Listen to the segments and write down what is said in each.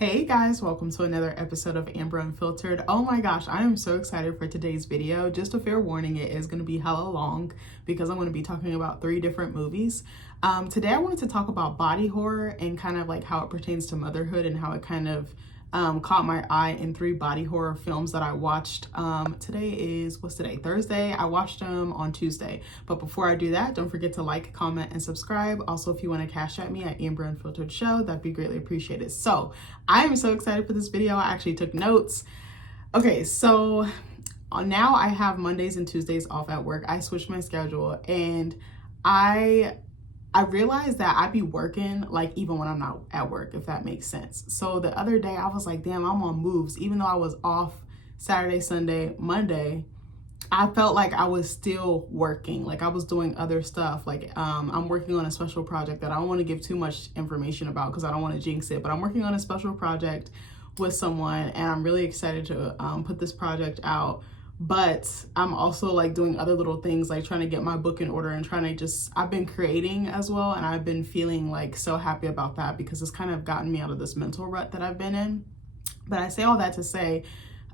Hey guys, welcome to another episode of Amber Unfiltered. Oh my gosh, I am so excited for today's video. Just a fair warning, it is going to be hella long because I'm going to be talking about 3 different movies. Today I wanted to talk about body horror and kind of like how it pertains to motherhood and how it kind of caught my eye in 3 body horror films that I watched. Today is, what's today? Thursday. I watched them on Tuesday. But before I do that, don't forget to like, comment, and subscribe. Also, if you want to cash at me at Amber Unfiltered Show, that'd be greatly appreciated. So I am so excited for this video. I actually took notes. Okay, so now I have Mondays and Tuesdays off at work. I switched my schedule and I realized that I be working like even when I'm not at work, if that makes sense. So the other day I was like, damn, I'm on moves. Even though I was off Saturday, Sunday, Monday, I felt like I was still working. Like I was doing other stuff. Like I'm working on a special project that I don't want to give too much information about because I don't want to jinx it. But I'm working on a special project with someone and I'm really excited to put this project out. But I'm also like doing other little things, like trying to get my book in order and trying to I've been creating as well. And I've been feeling like so happy about that because it's kind of gotten me out of this mental rut that I've been in. But I say all that to say,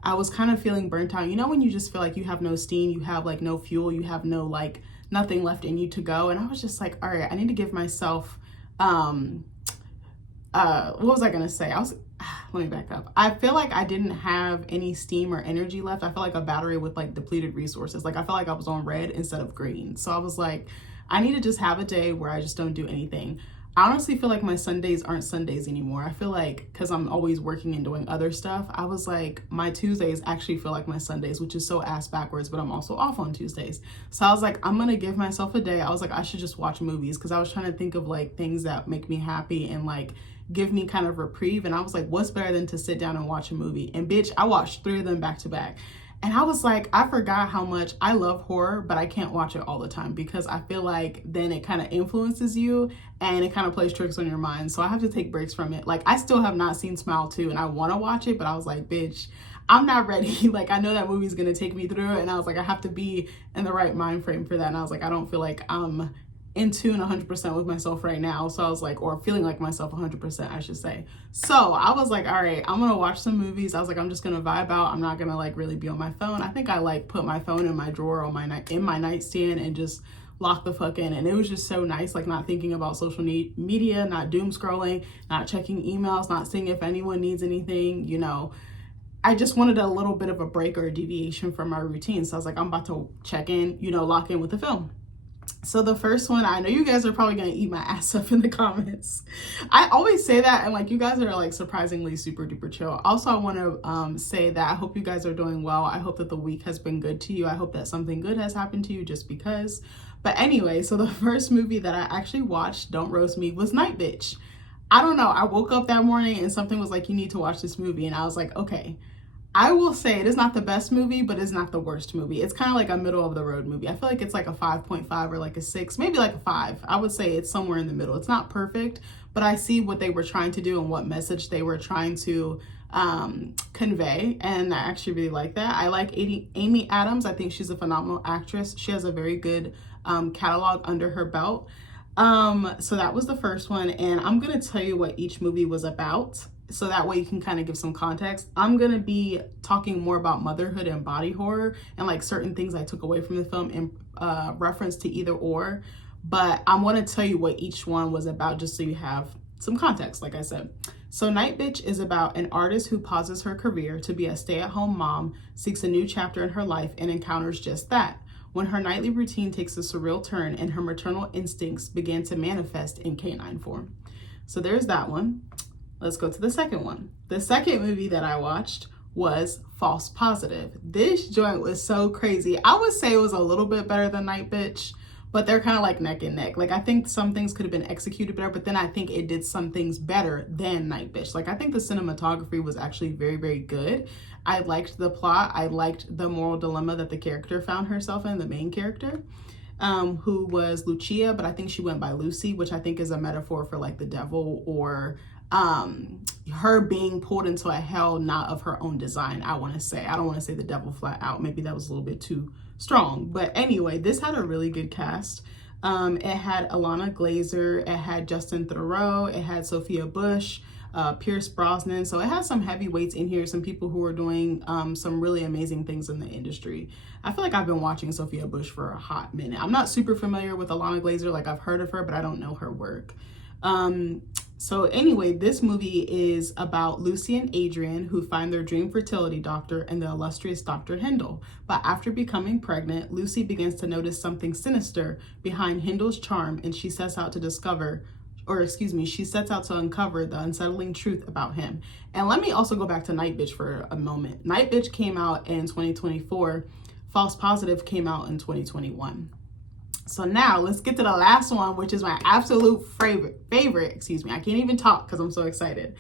I was kind of feeling burnt out. You know, when you just feel like you have no steam, you have like no fuel, you have no like nothing left in you to go. And I was just like, all right, I need to give myself, what was I going to say? Let me back up. I feel like I didn't have any steam or energy left. I feel like a battery with like depleted resources. Like I felt like I was on red instead of green. So I was like, I need to just have a day where I just don't do anything. I honestly feel like my Sundays aren't Sundays anymore. I feel like because I'm always working and doing other stuff, I was like, my Tuesdays actually feel like my Sundays, which is so ass backwards, but I'm also off on Tuesdays. So I was like, I'm going to give myself a day. I was like, I should just watch movies because I was trying to think of like things that make me happy and like give me kind of reprieve. And I was like, what's better than to sit down and watch a movie? And bitch, I watched 3 of them back to back. And I was like, I forgot how much I love horror, but I can't watch it all the time because I feel like then it kind of influences you and it kind of plays tricks on your mind. So I have to take breaks from it. Like I still have not seen Smile 2 and I want to watch it, but I was like, bitch, I'm not ready. Like I know that movie's going to take me through it. And I was like, I have to be in the right mind frame for that. And I was like, I don't feel like I'm in tune 100% with myself right now. So I was like, or feeling like myself 100%, I should say. So I was like, all right, I'm gonna watch some movies. I was like, I'm just gonna vibe out. I'm not gonna like really be on my phone. I think I like put my phone in my drawer on my in my nightstand and just lock the fuck in. And it was just so nice, like not thinking about social media, not doom scrolling, not checking emails, not seeing if anyone needs anything, you know. I just wanted a little bit of a break or a deviation from my routine. So I was like, I'm about to check in, you know, lock in with the film. So the first one, I know you guys are probably going to eat my ass up in the comments. I always say that and like you guys are like surprisingly super duper chill. Also, I want to say that I hope you guys are doing well. I hope that the week has been good to you. I hope that something good has happened to you just because. But anyway, so the first movie that I actually watched, don't roast me, was Night Bitch. I don't know. I woke up that morning and something was like, you need to watch this movie. And I was like, okay. I will say it is not the best movie, but it's not the worst movie. It's kind of like a middle of the road movie. I feel like it's like a 5.5 or like a 6, maybe like a 5. I would say it's somewhere in the middle. It's not perfect, but I see what they were trying to do and what message they were trying to convey. And I actually really like that. I like Amy Adams. I think she's a phenomenal actress. She has a very good catalog under her belt. So that was the first one. And I'm going to tell you what each movie was about, so that way you can kind of give some context. I'm going to be talking more about motherhood and body horror and like certain things I took away from the film in reference to either or. But I want to tell you what each one was about just so you have some context, like I said. So Night Bitch is about an artist who pauses her career to be a stay-at-home mom, seeks a new chapter in her life, and encounters just that when her nightly routine takes a surreal turn and her maternal instincts begin to manifest in canine form. So there's that one. Let's go to the second one. The second movie that I watched was False Positive. This joint was so crazy. I would say it was a little bit better than Night Bitch, but they're kind of like neck and neck. Like I think some things could have been executed better, but then I think it did some things better than Night Bitch. Like I think the cinematography was actually very, very good. I liked the plot. I liked the moral dilemma that the character found herself in, the main character, who was Lucia, but I think she went by Lucy, which I think is a metaphor for like the devil or her being pulled into a hell not of her own design. I want to say, I don't want to say the devil flat out, maybe that was a little bit too strong, but anyway, this had a really good cast. It had Alana Glazer, it had Justin Theroux, it had Sophia Bush, Pierce Brosnan. So it has some heavyweights in here, some people who are doing some really amazing things in the industry. I feel like I've been watching Sophia Bush for a hot minute. I'm not super familiar with Alana Glazer, like I've heard of her, but I don't know her work. So anyway, this movie is about Lucy and Adrian, who find their dream fertility doctor in the illustrious Dr. Hindle. But after becoming pregnant, Lucy begins to notice something sinister behind Hindle's charm, and she sets out to uncover the unsettling truth about him. And let me also go back to Night Bitch for a moment. Night Bitch came out in 2024. False Positive came out in 2021. So now let's get to the last one, which is my absolute favorite. I can't even talk because I'm so excited.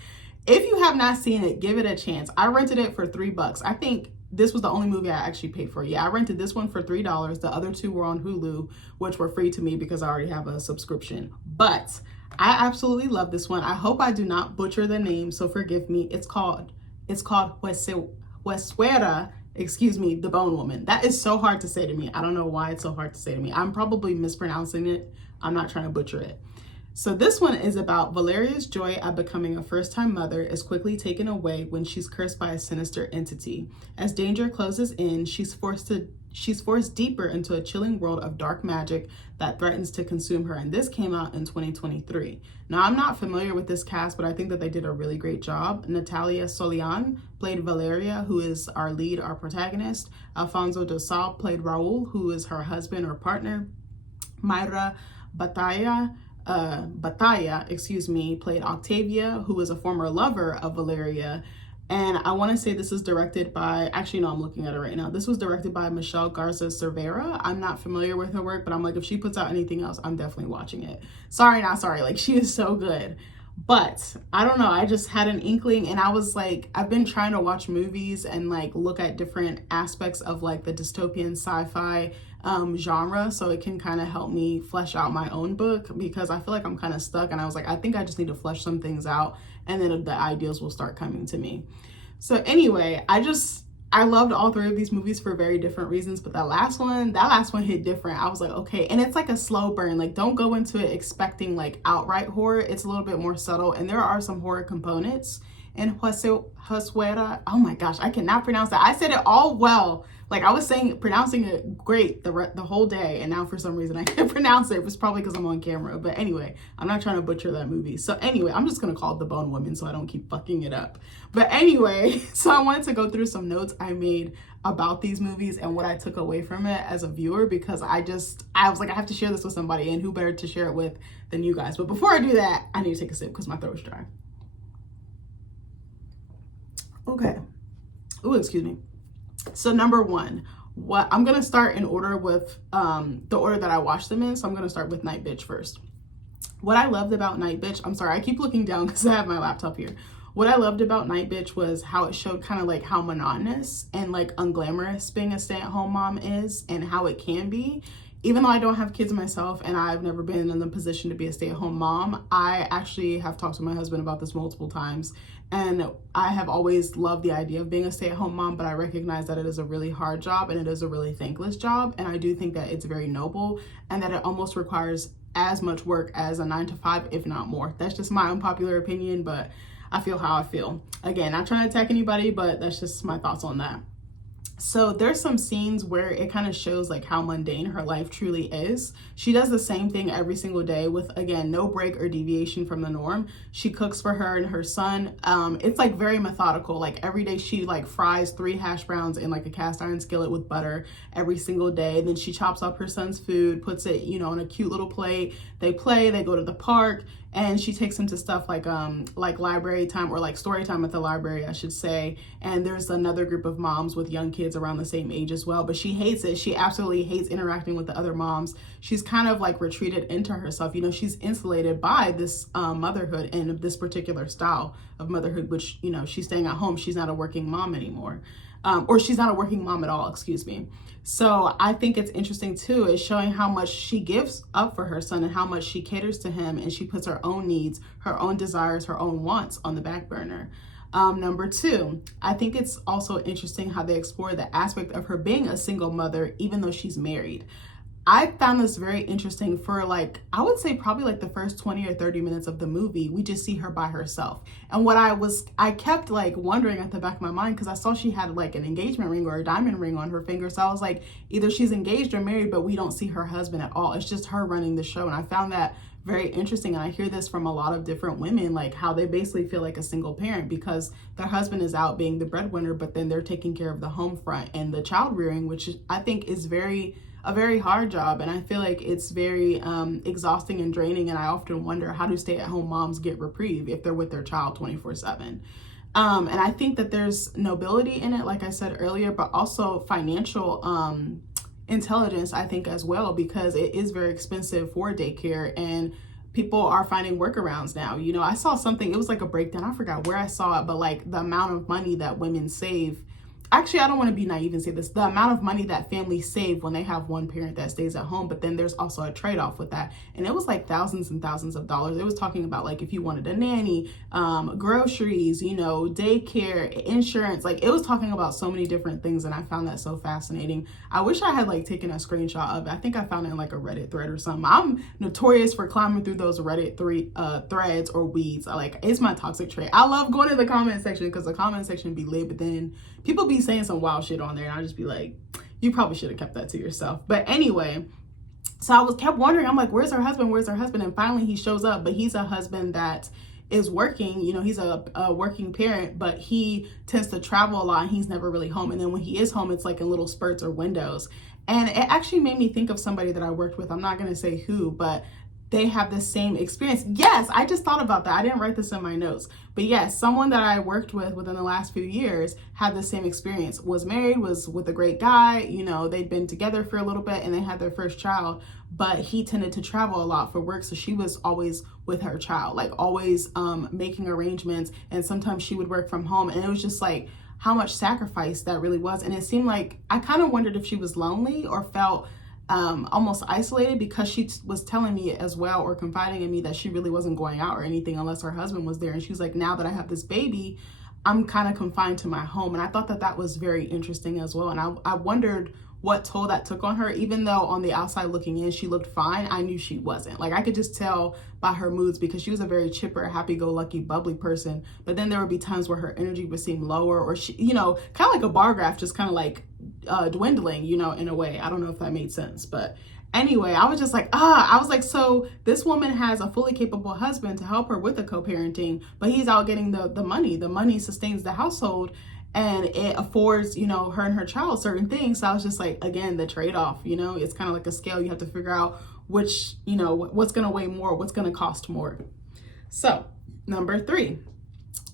If you have not seen it, give it a chance. I rented it for $3. I think this was the only movie I actually paid for. Yeah, I rented this one for $3. The other two were on Hulu, which were free to me because I already have a subscription. But I absolutely love this one. I hope I do not butcher the name, so forgive me. It's called Huesuera, the Bone Woman. That is so hard to say to me. I don't know why it's so hard to say to me. I'm probably mispronouncing it. I'm not trying to butcher it. So this one is about Valeria's joy at becoming a first-time mother is quickly taken away when she's cursed by a sinister entity. As danger closes in, she's forced deeper into a chilling world of dark magic that threatens to consume her. And this came out in 2023. Now, I'm not familiar with this cast, but I think that they did a really great job. Natalia Solian played Valeria, who is our protagonist. Alfonso de Sal played Raul, who is her husband or partner. Mayra Batalla, played Octavia, who is a former lover of Valeria. And I want to say this is directed by, actually, no, I'm looking at it right now. This was directed by Michelle Garza Cervera. I'm not familiar with her work, but I'm like, if she puts out anything else, I'm definitely watching it. Sorry, not sorry. Like, she is so good. But I don't know. I just had an inkling, and I was like, I've been trying to watch movies and like look at different aspects of like the dystopian sci-fi genre, so it can kind of help me flesh out my own book, because I feel like I'm kind of stuck, and I was like, I think I just need to flesh some things out, and then the ideas will start coming to me. So anyway, I loved all three of these movies for very different reasons, but that last one hit different. I was like, okay. And it's like a slow burn. Like, don't go into it expecting like outright horror. It's a little bit more subtle, and there are some horror components. And Huesuera, oh my gosh, I cannot pronounce that. I said it all well. Like, I was pronouncing it great the whole day, and now for some reason I can't pronounce it. It was probably because I'm on camera. But anyway, I'm not trying to butcher that movie. So anyway, I'm just going to call it The Bone Woman so I don't keep fucking it up. But anyway, so I wanted to go through some notes I made about these movies and what I took away from it as a viewer, because I was like, I have to share this with somebody, and who better to share it with than you guys. But before I do that, I need to take a sip because my throat is dry. Okay. Oh, excuse me. So number one, what I'm going to start in order with the order that I watched them in. So I'm going to start with Night Bitch first. What I loved about Night Bitch, I'm sorry, I keep looking down because I have my laptop here. What I loved about Night Bitch was how it showed kind of like how monotonous and like unglamorous being a stay-at-home mom is, and how it can be. Even though I don't have kids myself and I've never been in the position to be a stay-at-home mom, I actually have talked to my husband about this multiple times. And I have always loved the idea of being a stay-at-home mom, but I recognize that it is a really hard job and it is a really thankless job. And I do think that it's very noble, and that it almost requires as much work as a 9-to-5, if not more. That's just my unpopular opinion, but I feel how I feel. Again, not trying to attack anybody, but that's just my thoughts on that. So there's some scenes where it kind of shows like how mundane her life truly is. She does the same thing every single day with, again, no break or deviation from the norm. She cooks for her and her son. It's like very methodical. Like every day she like fries 3 hash browns in like a cast iron skillet with butter every single day. And then she chops up her son's food, puts it, you know, in a cute little plate. They play, they go to the park, and she takes him to stuff like library time, or like story time at the library, I should say. And there's another group of moms with young kids around the same age as well, but she hates it. She absolutely hates interacting with the other moms. She's kind of like retreated into herself. You know, she's insulated by this motherhood and this particular style of motherhood, which, you know, she's staying at home. She's not a working mom anymore. Or she's not a working mom at all, excuse me. So I think it's interesting too, is showing how much she gives up for her son and how much she caters to him, and she puts her own needs, her own desires, her own wants on the back burner. Number 2, I think it's also interesting how they explore the aspect of her being a single mother, even though she's married. I found this very interesting. For like, I would say probably like the first 20 or 30 minutes of the movie, we just see her by herself. And what I kept like wondering at the back of my mind, because I saw she had like an engagement ring or a diamond ring on her finger. So I was like, either she's engaged or married, but we don't see her husband at all. It's just her running the show. And I found that very interesting. And I hear this from a lot of different women, like how they basically feel like a single parent because their husband is out being the breadwinner, but then they're taking care of the home front and the child rearing, which I think is a very hard job. And I feel like it's very exhausting and draining. And I often wonder, how do stay-at-home moms get reprieve if they're with their child 24/7? And I think that there's nobility in it, like I said earlier, but also financial intelligence, I think, as well, because it is very expensive for daycare and people are finding workarounds now. You know, I saw something, it was like a breakdown, I forgot where I saw it, but like the amount of money that women save. Actually, I don't want to be naive and say this. The amount of money that families save when they have one parent that stays at home, but then there's also a trade-off with that. And it was like thousands and thousands of dollars. It was talking about like if you wanted a nanny, groceries, you know, daycare, insurance. Like it was talking about so many different things, and I found that so fascinating. I wish I had like taken a screenshot of it. I think I found it in like a Reddit thread or something. I'm notorious for climbing through those Reddit threads or weeds. Like it's my toxic trait. I love going to the comment section because the comment section be lit, but then people be saying some wild shit on there, and I'll just be like, you probably should have kept that to yourself. But anyway, so I kept wondering, I'm like, where's her husband? Where's her husband? And finally he shows up, but he's a husband that is working. You know, he's a working parent, but he tends to travel a lot and he's never really home. And then when he is home, it's like in little spurts or windows. And it actually made me think of somebody that I worked with. I'm not going to say who, but they have the same experience. Yes, I just thought about that. I didn't write this in my notes. But yes, someone that I worked with within the last few years had the same experience. Was married, was with a great guy. You know, they'd been together for a little bit and they had their first child. But he tended to travel a lot for work. So she was always with her child, like always making arrangements. And sometimes she would work from home. And it was just like how much sacrifice that really was. And it seemed like I kind of wondered if she was lonely or felt almost isolated, because she was telling me as well, or confiding in me, that she really wasn't going out or anything unless her husband was there. And she was like, now that I have this baby, I'm kind of confined to my home. And I thought that that was very interesting as well. And I wondered what toll that took on her. Even though on the outside looking in, she looked fine, I knew she wasn't. Like I could just tell by her moods, because she was a very chipper, happy-go-lucky, bubbly person. But then there would be times where her energy would seem lower, or she, you know, kind of like a bar graph, just kind of like dwindling, you know, in a way. I don't know if that made sense, but anyway, I was just like, I was like, so this woman has a fully capable husband to help her with the co-parenting, but he's out getting the money sustains the household, and it affords, you know, her and her child certain things. So I was just like, again, the trade-off, you know, it's kind of like a scale. You have to figure out which, you know, what's going to weigh more, what's going to cost more. So number 3,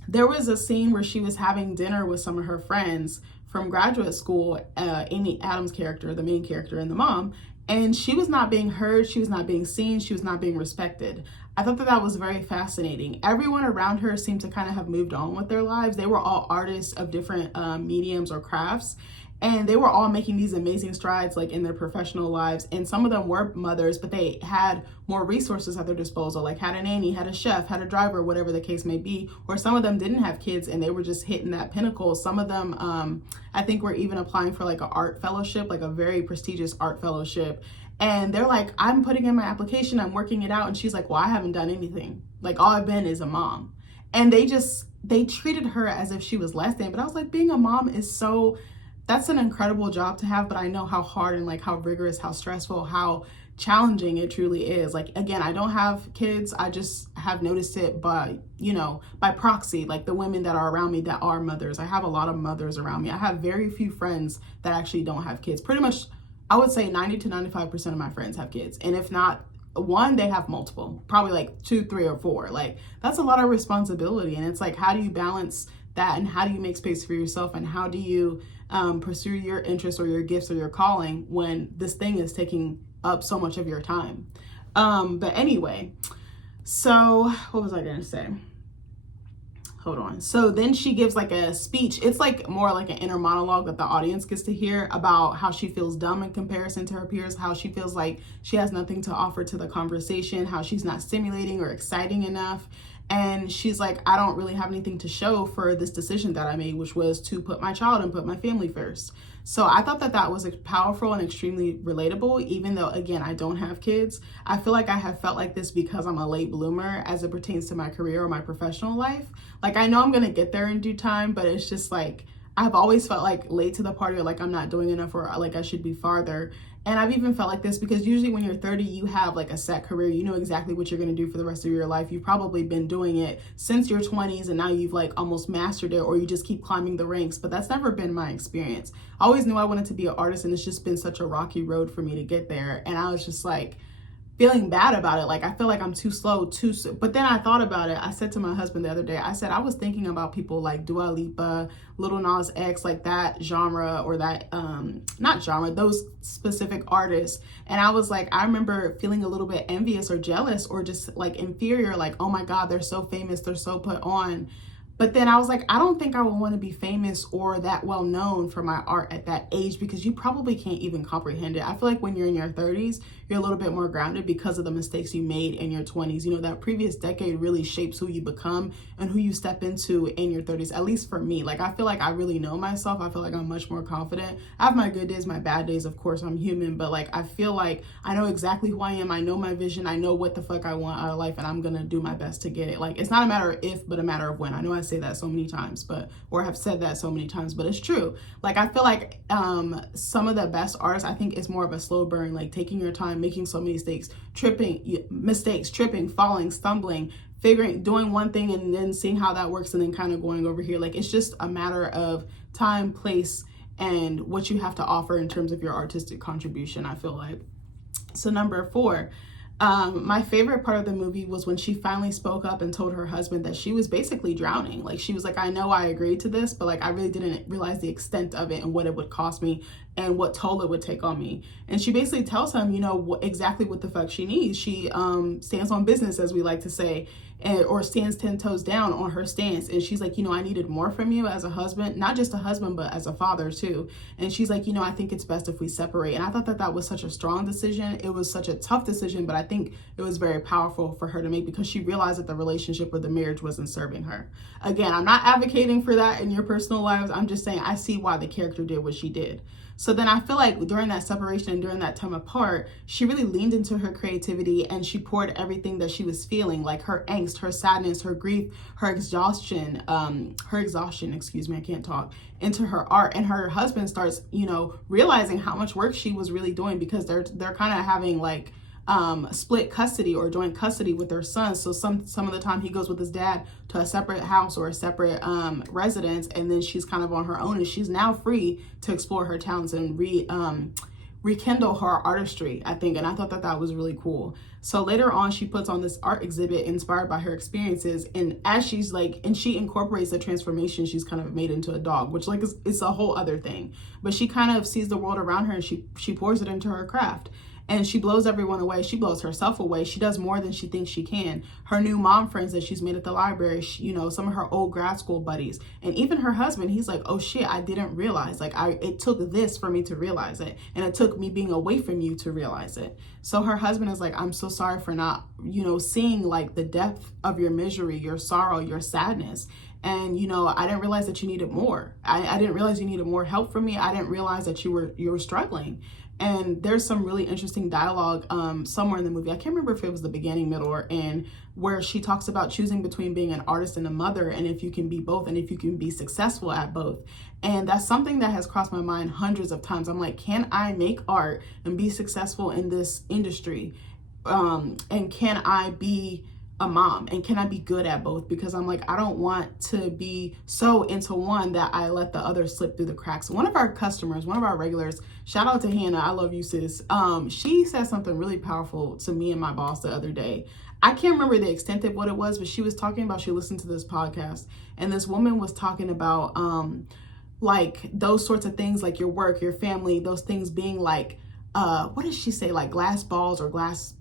there was a scene where she was having dinner with some of her friends from graduate school, Amy Adams' character, the main character, and the mom, and she was not being heard, she was not being seen, she was not being respected. I thought that that was very fascinating. Everyone around her seemed to kind of have moved on with their lives. They were all artists of different mediums or crafts, and they were all making these amazing strides like in their professional lives. And some of them were mothers, but they had more resources at their disposal, like had a nanny, had a chef, had a driver, whatever the case may be. Or some of them didn't have kids and they were just hitting that pinnacle. Some of them, I think, were even applying for like an art fellowship, like a very prestigious art fellowship. And they're like, I'm putting in my application, I'm working it out. And she's like, well, I haven't done anything. Like all I've been is a mom. And they treated her as if she was less than. But I was like, being a mom is that's an incredible job to have, but I know how hard and like how rigorous, how stressful, how challenging it truly is. Like, again, I don't have kids. I just have noticed it by, you know, by proxy, like the women that are around me that are mothers. I have a lot of mothers around me. I have very few friends that actually don't have kids. Pretty much, I would say 90 to 95% of my friends have kids. And if not one, they have multiple, probably like 2, 3, or 4. Like that's a lot of responsibility. And it's like, how do you balance that? And how do you make space for yourself? And how do you pursue your interests or your gifts or your calling when this thing is taking up so much of your time? But anyway, so what was I gonna say? Hold on. So then she gives like a speech. It's like more like an inner monologue that the audience gets to hear about how she feels dumb in comparison to her peers, how she feels like she has nothing to offer to the conversation, how she's not stimulating or exciting enough. And she's like, I don't really have anything to show for this decision that I made, which was to put my child and put my family first. So I thought that that was powerful and extremely relatable, even though, again, I don't have kids. I feel like I have felt like this because I'm a late bloomer as it pertains to my career or my professional life. Like, I know I'm going to get there in due time, but it's just like, I've always felt like late to the party, or like I'm not doing enough, or like I should be farther. And I've even felt like this because usually when you're 30, you have like a set career. You know exactly what you're going to do for the rest of your life. You've probably been doing it since your 20s, and now you've like almost mastered it, or you just keep climbing the ranks. But that's never been my experience. I always knew I wanted to be an artist, and it's just been such a rocky road for me to get there. And I was just like feeling bad about it. Like, I feel like I'm too slow, but then I thought about it. I said to my husband the other day, I said, I was thinking about people like Dua Lipa, Lil Nas X, like that genre, or that, not genre, those specific artists. And I was like, I remember feeling a little bit envious or jealous or just like inferior, like, oh my God, they're so famous, they're so put on. But then I was like, I don't think I would want to be famous or that well known for my art at that age, because you probably can't even comprehend it. I feel like when you're in your 30s, you're a little bit more grounded because of the mistakes you made in your 20s. You know, that previous decade really shapes who you become and who you step into in your 30s, at least for me. Like, I feel like I really know myself. I feel like I'm much more confident. I have my good days, my bad days. Of course, I'm human, but like, I feel like I know exactly who I am. I know my vision. I know what the fuck I want out of life, and I'm going to do my best to get it. Like, it's not a matter of if, but a matter of when. I know I say that so many times, or have said that so many times, but it's true. Like, I feel like some of the best artists, I think, is more of a slow burn, like taking your time, making so many mistakes, tripping, falling, stumbling, doing one thing and then seeing how that works, and then kind of going over here. Like, it's just a matter of time, place, and what you have to offer in terms of your artistic contribution, I feel like. So number 4, my favorite part of the movie was when she finally spoke up and told her husband that she was basically drowning. Like, she was like, I know I agreed to this, but like, I really didn't realize the extent of it and what it would cost me and what toll it would take on me. And she basically tells him, you know, exactly what the fuck she needs. She stands on business, as we like to say, or stands 10 toes down on her stance. And she's like, you know, I needed more from you as a husband, not just a husband, but as a father too. And she's like, you know, I think it's best if we separate. And I thought that that was such a strong decision. It was such a tough decision, but I think it was very powerful for her to make, because she realized that the relationship or the marriage wasn't serving her. Again, I'm not advocating for that in your personal lives. I'm just saying I see why the character did what she did. So then I feel like during that separation and during that time apart, she really leaned into her creativity, and she poured everything that she was feeling, like her angst, her sadness, her grief, her exhaustion, excuse me, I can't talk, into her art. And her husband starts, you know, realizing how much work she was really doing, because they're kind of having like split custody or joint custody with their son. So some of the time he goes with his dad to a separate house or a separate residence, and then she's kind of on her own, and she's now free to explore her talents and rekindle her artistry, I think. And I thought that that was really cool. So later on, she puts on this art exhibit inspired by her experiences, and as she's like, and she incorporates the transformation she's kind of made into a dog, which like is a whole other thing. But she kind of sees the world around her, and she pours it into her craft. And she blows everyone away. She blows herself away. She does more than she thinks she can. Her new mom friends that she's made at the library, you know, some of her old grad school buddies, and even her husband, he's like, oh shit, I didn't realize. Like, it took this for me to realize it. And it took me being away from you to realize it. So her husband is like, I'm so sorry for not, you know, seeing like the depth of your misery, your sorrow, your sadness. And, you know, I didn't realize that you needed more. I didn't realize you needed more help from me. I didn't realize that you were struggling. And there's some really interesting dialogue somewhere in the movie. I can't remember if it was the beginning, middle, or end, where she talks about choosing between being an artist and a mother, and if you can be both, and if you can be successful at both. And that's something that has crossed my mind hundreds of times. I'm like, can I make art and be successful in this industry? And can I be a mom, and can I be good at both? Because I'm like, I don't want to be so into one that I let the other slip through the cracks. One of our customers, one of our regulars, shout out to Hannah, I love you, sis. She said something really powerful to me and my boss the other day. I can't remember the extent of what it was, but she was talking about, she listened to this podcast, and this woman was talking about like those sorts of things, like your work, your family, those things being like, what did she say? Like glass balls or glass,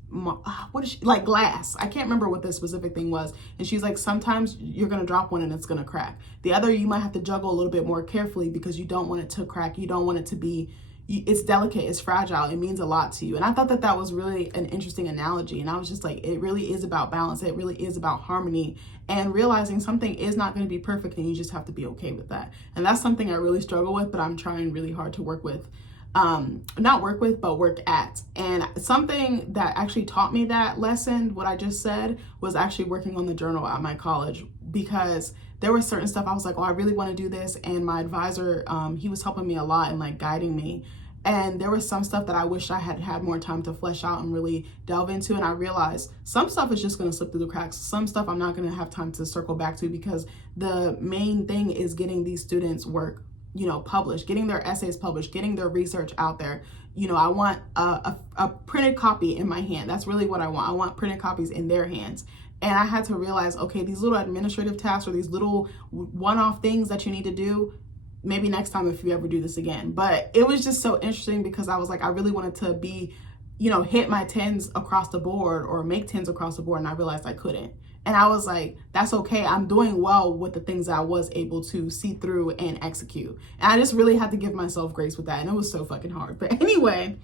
like glass. I can't remember what the specific thing was. And she's like, sometimes you're going to drop one and it's going to crack. The other, you might have to juggle a little bit more carefully because you don't want it to crack. You don't want it to be, it's delicate, it's fragile, it means a lot to you. And I thought that that was really an interesting analogy. And I was just like, it really is about balance. It really is about harmony and realizing something is not going to be perfect, and you just have to be okay with that. And that's something I really struggle with, but I'm trying really hard to work with. Not work with, but work at. And something that actually taught me that lesson, what I just said, was actually working on the journal at my college, because there was certain stuff I was like, oh, I really want to do this. And my advisor, he was helping me a lot and like guiding me. And there was some stuff that I wish I had had more time to flesh out and really delve into. And I realized some stuff is just going to slip through the cracks. Some stuff I'm not going to have time to circle back to, because the main thing is getting these students' work, you know, published, getting their essays published, getting their research out there. You know, I want a printed copy in my hand. That's really what I want. I want printed copies in their hands. And I had to realize, okay, these little administrative tasks or these little one-off things that you need to do, maybe next time if you ever do this again. But it was just so interesting, because I was like, I really wanted to be, you know, hit my 10s across the board or make 10s across the board. And I realized I couldn't. And I was like, that's okay. I'm doing well with the things that I was able to see through and execute. And I just really had to give myself grace with that. And it was so fucking hard. But anyway,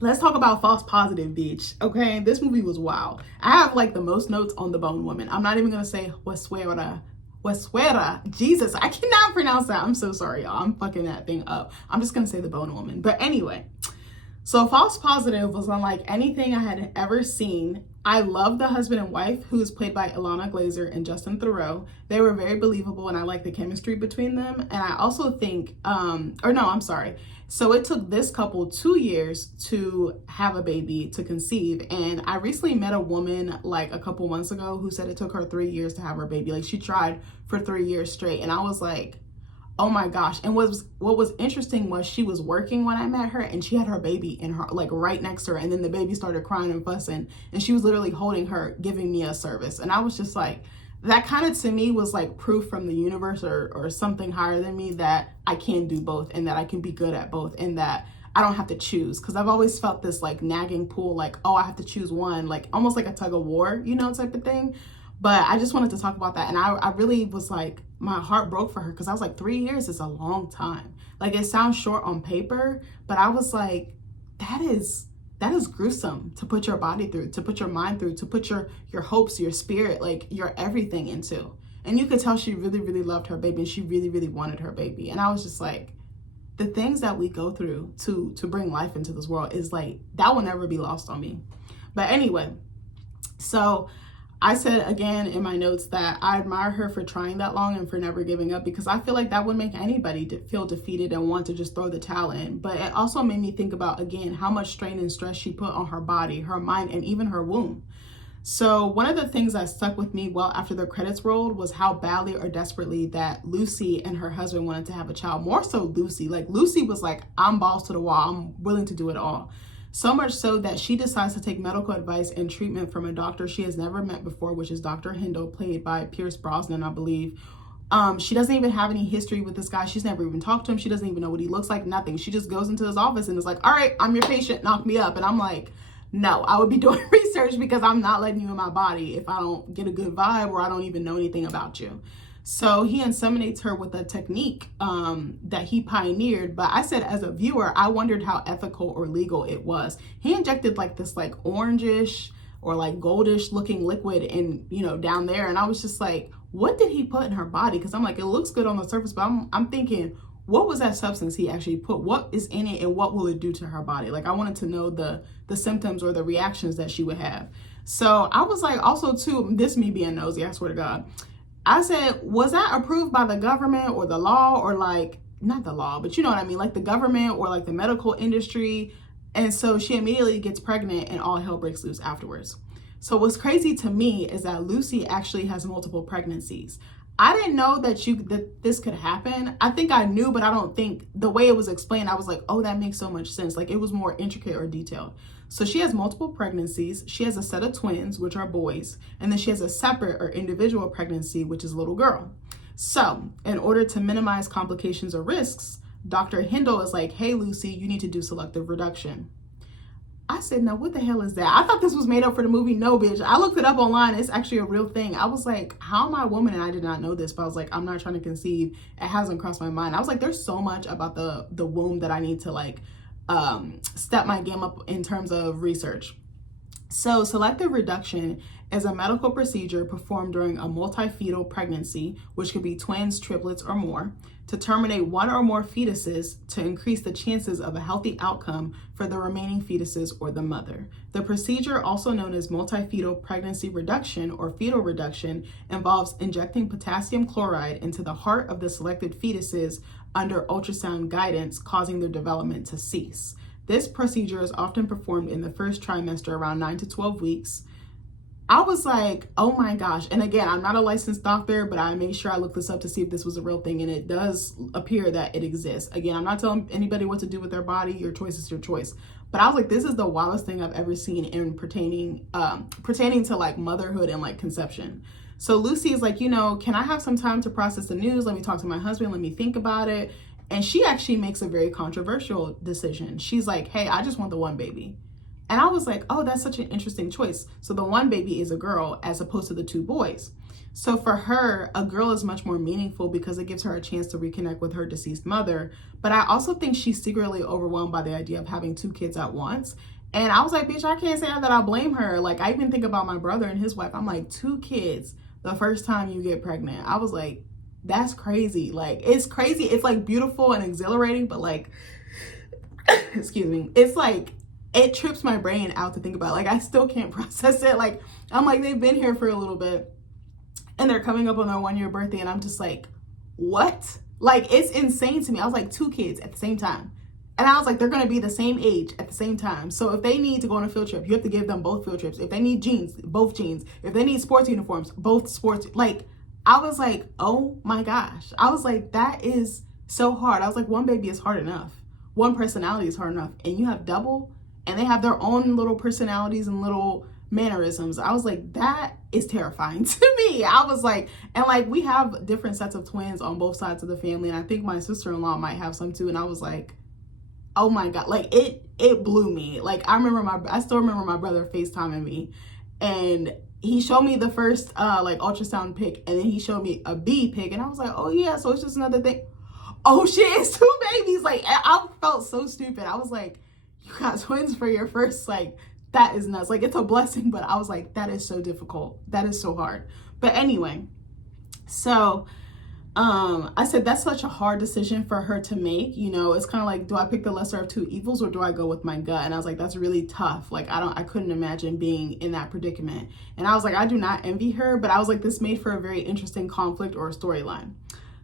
let's talk about False Positive, bitch. Okay, this movie was wild. I have like the most notes on The Bone Woman. I'm not even gonna say Huesuera. Jesus, I cannot pronounce that. I'm so sorry, y'all. I'm fucking that thing up. I'm just gonna say The Bone Woman. But anyway, so False Positive was unlike anything I had ever seen. I love the husband and wife, who is played by Ilana Glazer and Justin Theroux. They were very believable, and I like the chemistry between them. And I also think, So it took this couple 2 years to have a baby, to conceive. And I recently met a woman like a couple months ago who said it took her 3 years to have her baby. Like, she tried for 3 years straight. And I was like, oh my gosh. And what was interesting was she was working when I met her, and she had her baby in her, like, right next to her. And then the baby started crying and fussing, and she was literally holding her, giving me a service. And I was just like, that kind of to me was like proof from the universe or something higher than me that I can do both, and that I can be good at both, and that I don't have to choose. Because I've always felt this like nagging pull, like, oh, I have to choose one, like almost like a tug of war, you know, type of thing. But I just wanted to talk about that. And I really was like, my heart broke for her, because I was like, 3 years is a long time. Like, it sounds short on paper, but I was like, that is gruesome to put your body through, to put your mind through, to put your hopes, your spirit, like your everything into. And you could tell she really, really loved her baby, and she really, really wanted her baby. And I was just like, the things that we go through to bring life into this world is like, that will never be lost on me. But anyway, so I said again in my notes that I admire her for trying that long and for never giving up, because I feel like that would make anybody feel defeated and want to just throw the towel in. But it also made me think about, again, how much strain and stress she put on her body, her mind, and even her womb. So one of the things that stuck with me well after the credits rolled was how badly or desperately that Lucy and her husband wanted to have a child. More so Lucy. Like, Lucy was like, I'm balls to the wall. I'm willing to do it all. So much so that she decides to take medical advice and treatment from a doctor she has never met before, which is Dr. Hindle, played by Pierce Brosnan, I believe. She doesn't even have any history with this guy. She's never even talked to him. She doesn't even know what he looks like, nothing. She just goes into his office and is like, all right, I'm your patient, knock me up. And I'm like, no, I would be doing research, because I'm not letting you in my body if I don't get a good vibe or I don't even know anything about you. So he inseminates her with a technique that he pioneered. But I said, as a viewer, I wondered how ethical or legal it was. He injected like this like orangish or like goldish looking liquid in, you know, down there. And I was just like, what did he put in her body? Because I'm like, it looks good on the surface, but I'm thinking, what was that substance he actually put? What is in it, and what will it do to her body? Like, I wanted to know the symptoms or the reactions that she would have. So I was like, also too, this me being nosy, I swear to God, I said, was that approved by the government or the law, or like, not the law, but you know what I mean? Like the government or like the medical industry. And so she immediately gets pregnant, and all hell breaks loose afterwards. So what's crazy to me is that Lucy actually has multiple pregnancies. I didn't know that this could happen. I think I knew, but I don't think the way it was explained, I was like, oh, that makes so much sense. Like, it was more intricate or detailed. So she has multiple pregnancies. She has a set of twins, which are boys. And then she has a separate or individual pregnancy, which is a little girl. So in order to minimize complications or risks, Dr. Hindle is like, hey, Lucy, you need to do selective reduction. I said, no, what the hell is that? I thought this was made up for the movie. No, bitch. I looked it up online. It's actually a real thing. I was like, how am I a woman? And I did not know this, but I was like, I'm not trying to conceive. It hasn't crossed my mind. I was like, there's so much about the womb that I need to like step my game up in terms of research. So selective reduction is a medical procedure performed during a multifetal pregnancy, which could be twins, triplets, or more, to terminate one or more fetuses to increase the chances of a healthy outcome for the remaining fetuses or the mother. The procedure, also known as multifetal pregnancy reduction or fetal reduction, involves injecting potassium chloride into the heart of the selected fetuses under ultrasound guidance, causing their development to cease. This procedure is often performed in the first trimester, around 9 to 12 weeks. I was like, oh my gosh. And again, I'm not a licensed doctor, but I made sure I looked this up to see if this was a real thing. And it does appear that it exists. Again, I'm not telling anybody what to do with their body. Your choice is your choice. But I was like, this is the wildest thing I've ever seen in pertaining to like motherhood and like conception. So Lucy is like, you know, can I have some time to process the news? Let me talk to my husband. Let me think about it. And she actually makes a very controversial decision. She's like, hey, I just want the one baby. And I was like, oh, that's such an interesting choice. So the one baby is a girl as opposed to the two boys. So for her, a girl is much more meaningful because it gives her a chance to reconnect with her deceased mother. But I also think she's secretly overwhelmed by the idea of having two kids at once. And I was like, bitch, I can't say that I blame her. Like, I even think about my brother and his wife. I'm like, 2 kids the first time you get pregnant. I was like, that's crazy. Like, it's crazy. It's like beautiful and exhilarating, but like, excuse me, it's like, it trips my brain out to think about. Like, I still can't process it. Like, I'm like, they've been here for a little bit and they're coming up on their 1-year birthday. And I'm just like, what? Like, it's insane to me. I was like, 2 kids at the same time. And I was like, they're going to be the same age at the same time. So if they need to go on a field trip, you have to give them both field trips. If they need jeans, both jeans. If they need sports uniforms, both sports. Like, I was like, oh my gosh. I was like, that is so hard. I was like, one baby is hard enough. One personality is hard enough. And you have double, and they have their own little personalities and little mannerisms. I was like, that is terrifying to me. I was like, and like, we have different sets of twins on both sides of the family. And I think my sister-in-law might have some too. And I was like, oh my God, like it blew me. Like, I still remember my brother FaceTiming me, and he showed me the first like ultrasound pic, and then he showed me a B pic, and I was like, oh yeah, so it's just another thing. Oh shit, it's 2 babies. Like, I felt so stupid. I was like, you got twins for your first, like, that is nuts. Like, it's a blessing, but I was like, that is so difficult. That is so hard. But anyway, so I said, that's such a hard decision for her to make. You know, it's kind of like, do I pick the lesser of 2 evils or do I go with my gut? And I was like, that's really tough. Like, I couldn't imagine being in that predicament. And I was like, I do not envy her, but I was like, this made for a very interesting conflict or a storyline.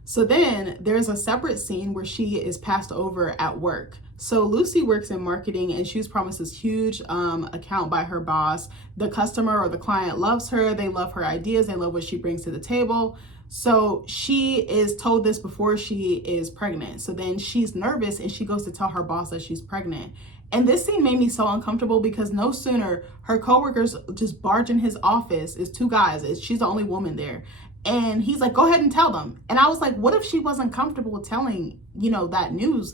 So then there's a separate scene where she is passed over at work. So Lucy works in marketing, and she was promised this huge account by her boss. The customer or the client loves her. They love her ideas. They love what she brings to the table. So she is told this before she is pregnant. So then she's nervous and she goes to tell her boss that she's pregnant. And this scene made me so uncomfortable because no sooner her coworkers just barge in his office. It's 2 guys. She's the only woman there. And he's like, go ahead and tell them. And I was like, what if she wasn't comfortable telling, you know, that news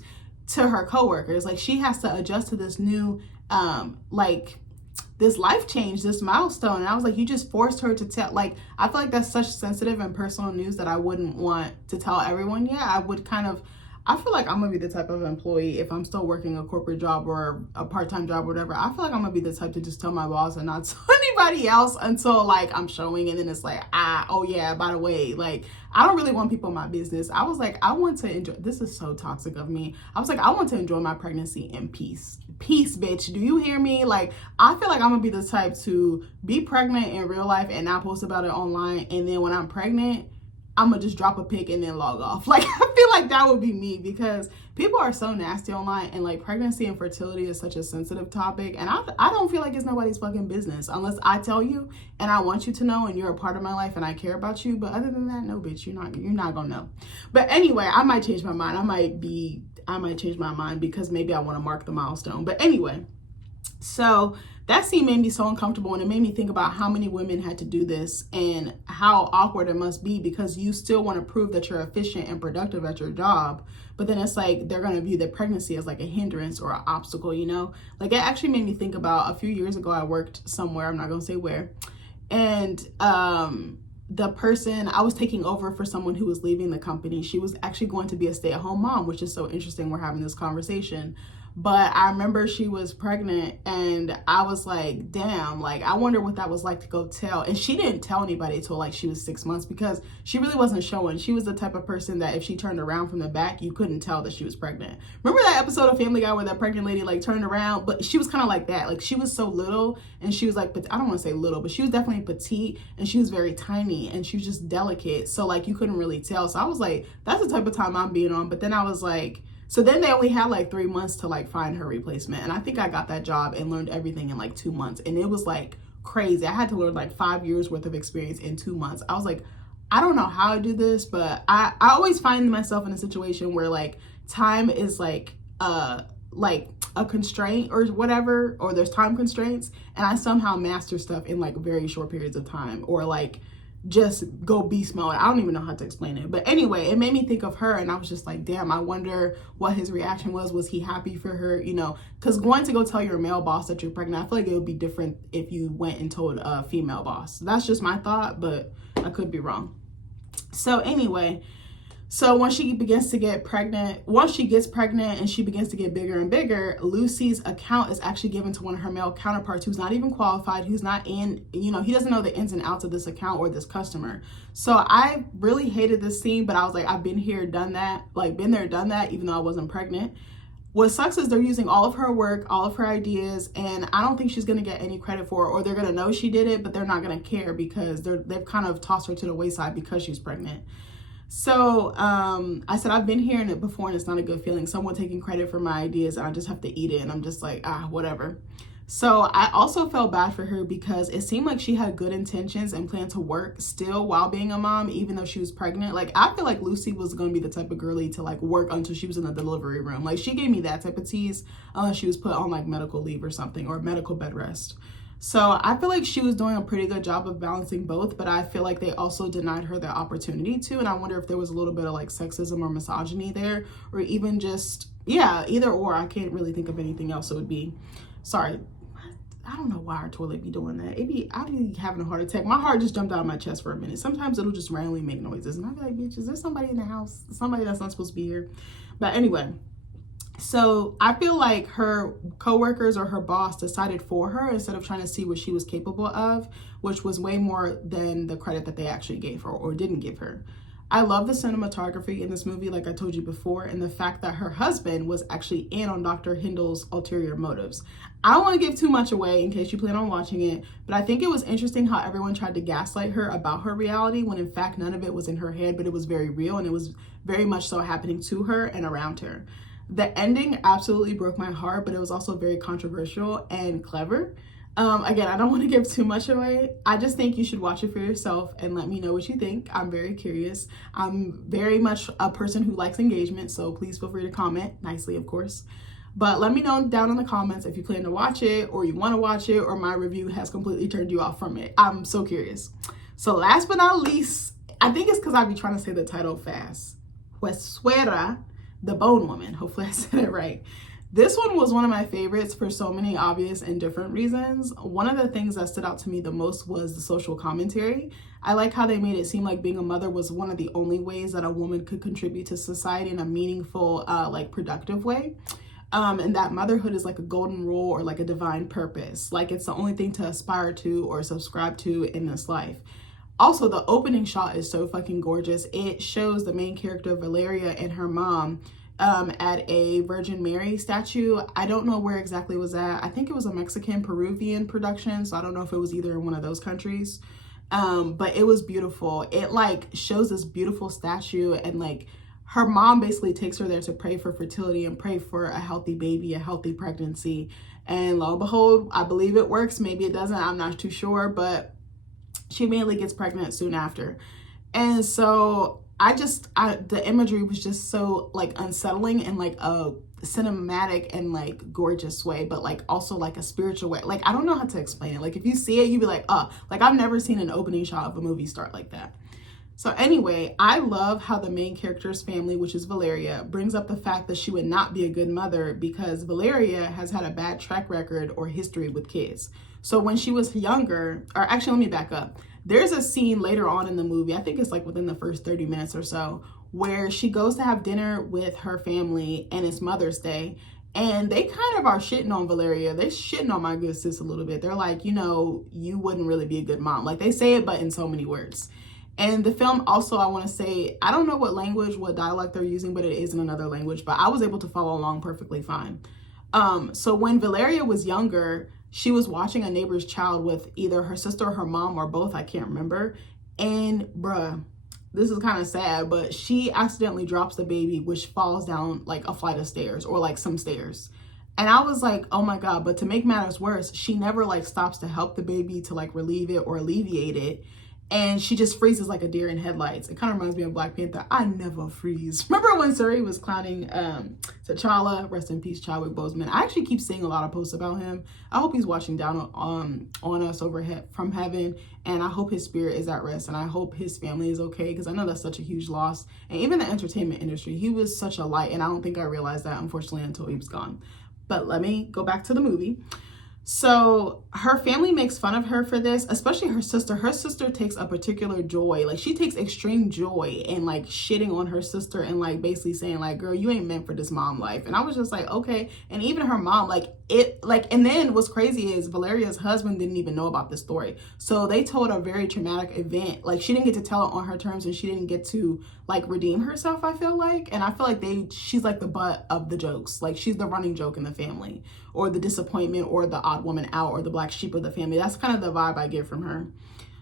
to her coworkers? Like, she has to adjust to this new, like, this life change, this milestone. And I was like, you just forced her to tell. Like, I feel like that's such sensitive and personal news that I wouldn't want to tell everyone. Yeah, I would kind of, I feel like I'm gonna be the type of employee, if I'm still working a corporate job or a part-time job or whatever, I feel like I'm gonna be the type to just tell my boss and not tell anybody else until like I'm showing, and then it's like, oh yeah, by the way, like, I don't really want people in my business. I was like, I want to enjoy, this is so toxic of me. I was like, I want to enjoy my pregnancy in peace. Peace, bitch. Do you hear me? Like, I feel like I'm gonna be the type to be pregnant in real life and not post about it online, and then when I'm pregnant, I'm gonna just drop a pic and then log off. Like, I feel like that would be me, because people are so nasty online, and like, pregnancy and fertility is such a sensitive topic, and I don't feel like it's nobody's fucking business unless I tell you and I want you to know and you're a part of my life and I care about you. But other than that, no, bitch, you're not gonna know. But anyway, I might change my mind. I might change my mind because maybe I want to mark the milestone. But anyway, So that scene made me so uncomfortable, and it made me think about how many women had to do this and how awkward it must be, because you still want to prove that you're efficient and productive at your job, but then it's like they're going to view the pregnancy as like a hindrance or an obstacle, you know? Like, it actually made me think about a few years ago, I worked somewhere, I'm not going to say where, and the person I was taking over for someone who was leaving the company, she was actually going to be a stay-at-home mom, which is so interesting we're having this conversation. But I remember she was pregnant, and I was like, damn, like, I wonder what that was like to go tell. And she didn't tell anybody until like she was 6 months, because she really wasn't showing. She was the type of person that if she turned around from the back, you couldn't tell that she was pregnant. Remember that episode of Family Guy where that pregnant lady like turned around? But she was kind of like that. Like, she was so little, and she was like, but I don't want to say little, but she was definitely petite, and she was very tiny, and she was just delicate. So like, you couldn't really tell. So I was like, that's the type of time I'm being on. But then I was like, so then they only had like 3 months to like find her replacement. And I think I got that job and learned everything in like 2 months. And it was like crazy. I had to learn like 5 years worth of experience in 2 months. I was like, I don't know how I do this, but I always find myself in a situation where like time is like a constraint or whatever, or there's time constraints, and I somehow master stuff in like very short periods of time, or like just go beast mode. I don't even know how to explain it. But anyway, it made me think of her, and I was just like, damn, I wonder what his reaction was. Was he happy for her? You know, because going to go tell your male boss that you're pregnant, I feel like it would be different if you went and told a female boss. That's just my thought, but I could be wrong. So anyway, so once she gets pregnant and she begins to get bigger and bigger, Lucy's account is actually given to one of her male counterparts who's not even qualified, who's not in, you know, he doesn't know the ins and outs of this account or this customer. So I really hated this scene, but I was like, I've been here, done that, like been there, done that, even though I wasn't pregnant. What sucks is they're using all of her work, all of her ideas, and I don't think she's going to get any credit for it, or they're going to know she did it, but they're not going to care because they've kind of tossed her to the wayside because she's pregnant. So I said, I've been hearing it before, and it's not a good feeling. Someone taking credit for my ideas, and I just have to eat it, and I'm just like, whatever. So I also felt bad for her because it seemed like she had good intentions and planned to work still while being a mom, even though she was pregnant. Like, I feel like Lucy was going to be the type of girly to like work until she was in the delivery room. Like, she gave me that type of tease unless she was put on like medical leave or something, or medical bed rest. So I feel like she was doing a pretty good job of balancing both, but I feel like they also denied her the opportunity to. And I wonder if there was a little bit of like sexism or misogyny there, or even just, yeah, either or. I can't really think of anything else it would be. Sorry. I don't know why our toilet be doing that. I be having a heart attack. My heart just jumped out of my chest for a minute. Sometimes it'll just randomly make noises. And I'll be like, bitch, is there somebody in the house? Somebody that's not supposed to be here? But anyway. So I feel like her coworkers or her boss decided for her instead of trying to see what she was capable of, which was way more than the credit that they actually gave her or didn't give her. I love the cinematography in this movie, like I told you before, and the fact that her husband was actually in on Dr. Hindle's ulterior motives. I don't want to give too much away in case you plan on watching it, but I think it was interesting how everyone tried to gaslight her about her reality when in fact none of it was in her head, but it was very real, and it was very much so happening to her and around her. The ending absolutely broke my heart, but it was also very controversial and clever. Again, I don't want to give too much away. I just think you should watch it for yourself and let me know what you think. I'm very curious. I'm very much a person who likes engagement, so please feel free to comment nicely, of course. But let me know down in the comments if you plan to watch it, or you want to watch it, or my review has completely turned you off from it. I'm so curious. So last but not least, I think it's because I be trying to say the title fast. Huesuera, the Bone Woman. Hopefully I said it right. This one was one of my favorites for so many obvious and different reasons. One of the things that stood out to me the most was the social commentary. I like how they made it seem like being a mother was one of the only ways that a woman could contribute to society in a meaningful, like productive way. And that motherhood is like a golden rule or like a divine purpose. Like it's the only thing to aspire to or subscribe to in this life. Also, the opening shot is so fucking gorgeous. It shows the main character, Valeria, and her mom at a Virgin Mary statue. I don't know where exactly it was at. I think it was a Mexican Peruvian production, so I don't know if it was either in one of those countries. But it was beautiful. It like shows this beautiful statue, and like her mom basically takes her there to pray for fertility and pray for a healthy baby, a healthy pregnancy. And lo and behold, I believe it works. Maybe it doesn't. I'm not too sure, but she immediately gets pregnant soon after. And so the imagery was just so like unsettling and like a cinematic and like gorgeous way, but like also like a spiritual way. Like, I don't know how to explain it. Like, if you see it, you'd be like, oh, like I've never seen an opening shot of a movie start like that. So anyway, I love how the main character's family, which is Valeria, brings up the fact that she would not be a good mother because Valeria has had a bad track record or history with kids. So when she was younger, or actually, let me back up. There's a scene later on in the movie, I think it's like within the first 30 minutes or so, where she goes to have dinner with her family and it's Mother's Day. And they kind of are shitting on Valeria. They're shitting on my good sis a little bit. They're like, you know, you wouldn't really be a good mom. Like, they say it, but in so many words. And the film also, I want to say, I don't know what language, what dialect they're using, but it is in another language. But I was able to follow along perfectly fine. So when Valeria was younger, she was watching a neighbor's child with either her sister or her mom or both. I can't remember. And bruh, this is kind of sad, but she accidentally drops the baby, which falls down like a flight of stairs or like some stairs. And I was like, oh my God. But to make matters worse, she never like stops to help the baby to like relieve it or alleviate it. And she just freezes like a deer in headlights. It kind of reminds me of Black Panther. I never freeze. Remember when Suri was clowning T'Challa? Rest in peace, Chadwick Boseman. I actually keep seeing a lot of posts about him. I hope he's watching down on us from heaven. And I hope his spirit is at rest. And I hope his family is okay, because I know that's such a huge loss. And even the entertainment industry, he was such a light. And I don't think I realized that, unfortunately, until he was gone. But let me go back to the movie. So her family makes fun of her for this, especially her sister. Her sister takes a particular joy. Like, she takes extreme joy in like shitting on her sister and like basically saying like, girl, you ain't meant for this mom life. And I was just like, okay. And even her mom, and then what's crazy is Valeria's husband didn't even know about this story. So they told a very traumatic event. Like, she didn't get to tell it on her terms, and she didn't get to like redeem herself, I feel like. And I feel like she's like the butt of the jokes. Like, she's the running joke in the family, or the disappointment, or the odd woman out, or the black sheep of the family. That's kind of the vibe I get from her.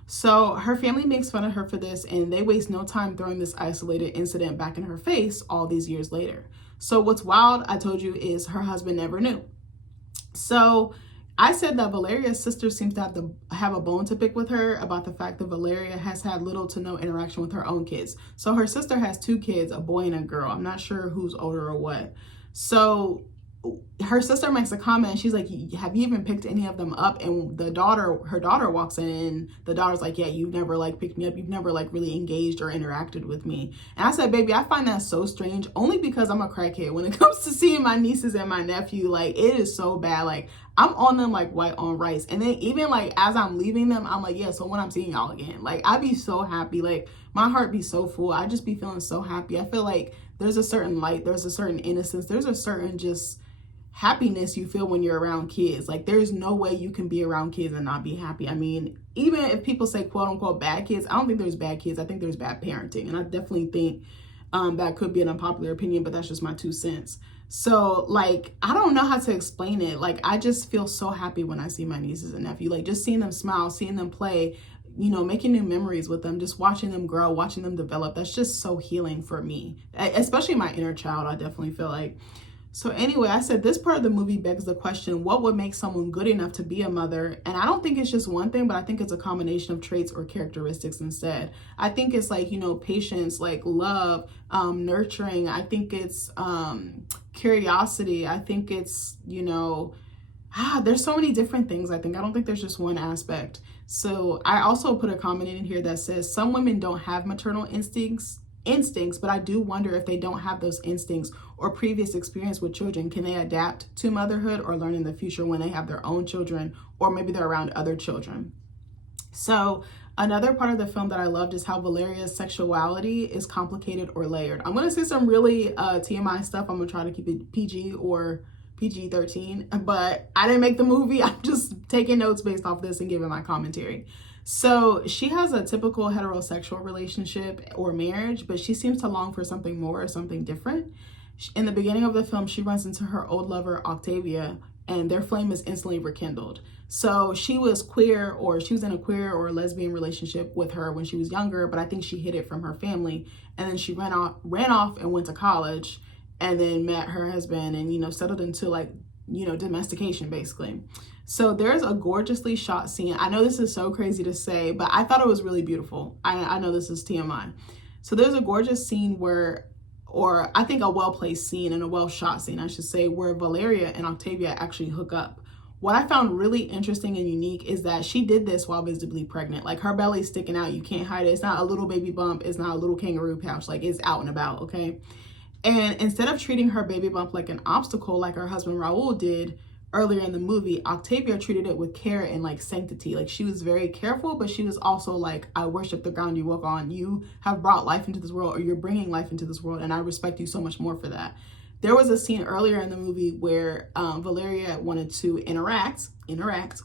So her family makes fun of her for this, and they waste no time throwing this isolated incident back in her face all these years later. So what's wild, I told you, is her husband never knew. So I said that Valeria's sister seems to have a bone to pick with her about the fact that Valeria has had little to no interaction with her own kids. So her sister has 2 kids, a boy and a girl. I'm not sure who's older or what. So her sister makes a comment. She's like, have you even picked any of them up? And her daughter walks in, and the daughter's like, yeah, you've never like picked me up. You've never like really engaged or interacted with me. And I said, baby, I find that so strange, only because I'm a crackhead. When it comes to seeing my nieces and my nephew, like, it is so bad. Like, I'm on them like white on rice. And then even like as I'm leaving them, I'm like, yeah, so when I'm seeing y'all again, like, I'd be so happy. Like, my heart be so full. I just be feeling so happy. I feel like there's a certain light, there's a certain innocence, there's a certain just happiness you feel when you're around kids. Like, there's no way you can be around kids and not be happy. I mean, even if people say quote unquote bad kids, I don't think there's bad kids. I think there's bad parenting. And I definitely think that could be an unpopular opinion, but that's just my 2 cents. So like, I don't know how to explain it. Like, I just feel so happy when I see my nieces and nephew, like just seeing them smile, seeing them play, you know, making new memories with them, just watching them grow, watching them develop. That's just so healing for me, especially my inner child. I definitely feel like. So anyway, I said this part of the movie begs the question, what would make someone good enough to be a mother? And I don't think it's just one thing, but I think it's a combination of traits or characteristics instead. I think it's like, you know, patience, like love, nurturing. I think it's curiosity. I think it's, you know, there's so many different things. I don't think there's just one aspect. So I also put a comment in here that says some women don't have maternal instincts, but I do wonder if they don't have those instincts or previous experience with children, can they adapt to motherhood or learn in the future when they have their own children, or maybe they're around other children. So another part of the film that I loved is how Valeria's sexuality is complicated or layered. I'm going to say some really TMI stuff. I'm going to try to keep it PG or PG-13, but I didn't make the movie. I'm just taking notes based off this and giving my commentary. So she has a typical heterosexual relationship or marriage, but she seems to long for something more or something different. In the beginning of the film, she runs into her old lover, Octavia, and their flame is instantly rekindled. So she was queer, or she was in a queer or lesbian relationship with her when she was younger, but I think she hid it from her family. And then she ran off and went to college, and then met her husband and, you know, settled into like, you know, domestication basically. So there's a gorgeously shot scene. I know this is so crazy to say, but I thought it was really beautiful. I know this is TMI. So there's a gorgeous scene where or I think a well-placed scene and a well-shot scene, I should say, where Valeria and Octavia actually hook up. What I found really interesting and unique is that she did this while visibly pregnant. Like, her belly's sticking out. You can't hide it. It's not a little baby bump. It's not a little kangaroo pouch. Like, it's out and about, okay? And instead of treating her baby bump like an obstacle like her husband Raul did earlier in the movie, Octavia treated it with care and like sanctity. Like, she was very careful, but she was also like, I worship the ground you walk on. You have brought life into this world, or you're bringing life into this world, and I respect you so much more for that. There was a scene earlier in the movie where Valeria wanted to interact